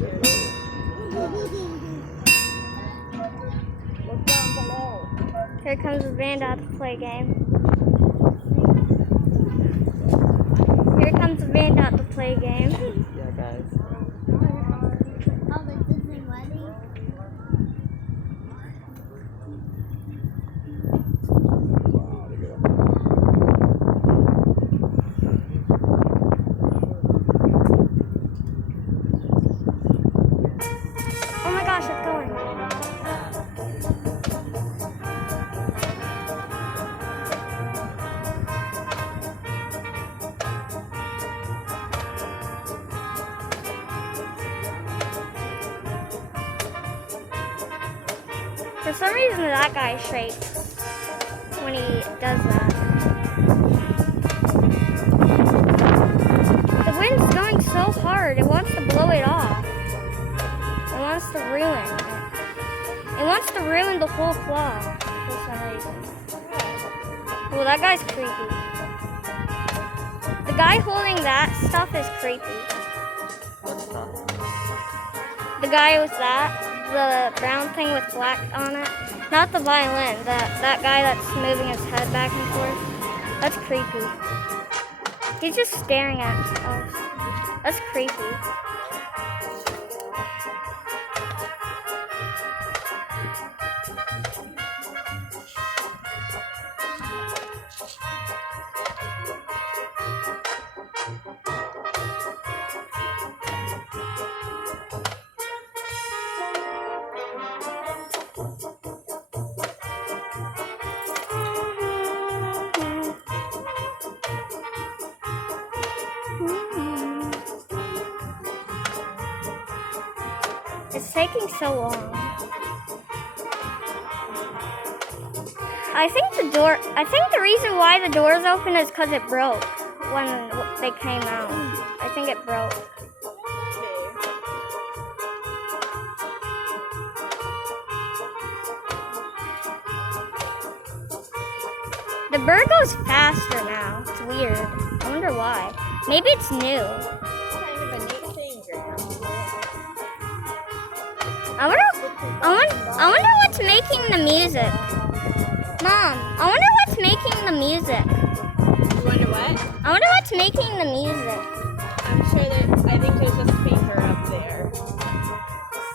Look down below. Here comes the band out to play game. Here comes the band out to play game. Yeah, guys. Oh, the Disney wedding? Oh my gosh, it's going. For some reason, that guy shakes when he does that. The wind's going so hard, it wants to blow it off. It wants to ruin it. It wants to ruin the whole clock for some reason. Well, that guy's creepy. The guy holding that stuff is creepy. What stuff? The guy with that. The brown thing with black on it. Not the violin. That guy that's moving his head back and forth. That's creepy. He's just staring at us. That's creepy. It's taking so long. I think the reason why the door's open is because it broke when they came out. I think it broke. The bird goes faster now. It's weird. I wonder why. Maybe it's new. Kind of a neat thing, Graham. I wonder what's making the music. Mom, I wonder what's making the music. You wonder what? I wonder what's making the music. I'm sure I think there's a speaker up there.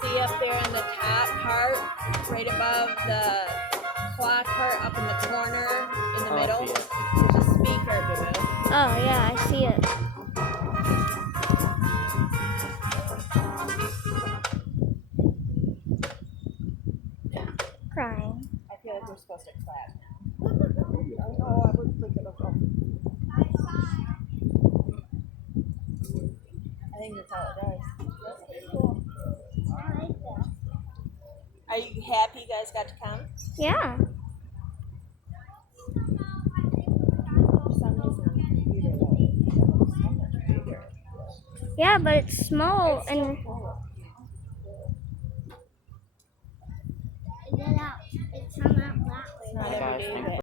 See up there in the top part, right above the clock part up in the corner in the Oh, I middle. see it. There's a speaker, boo-boo. Oh yeah, I see it. Crying. I feel like we're supposed to clap now. Oh, I was thinking of something. I think that's all it does. That's pretty cool. I like that. Are you happy you guys got to come? Yeah. For some reason on the computer, though, it's so much bigger. Yeah, but it's small and It's not every day that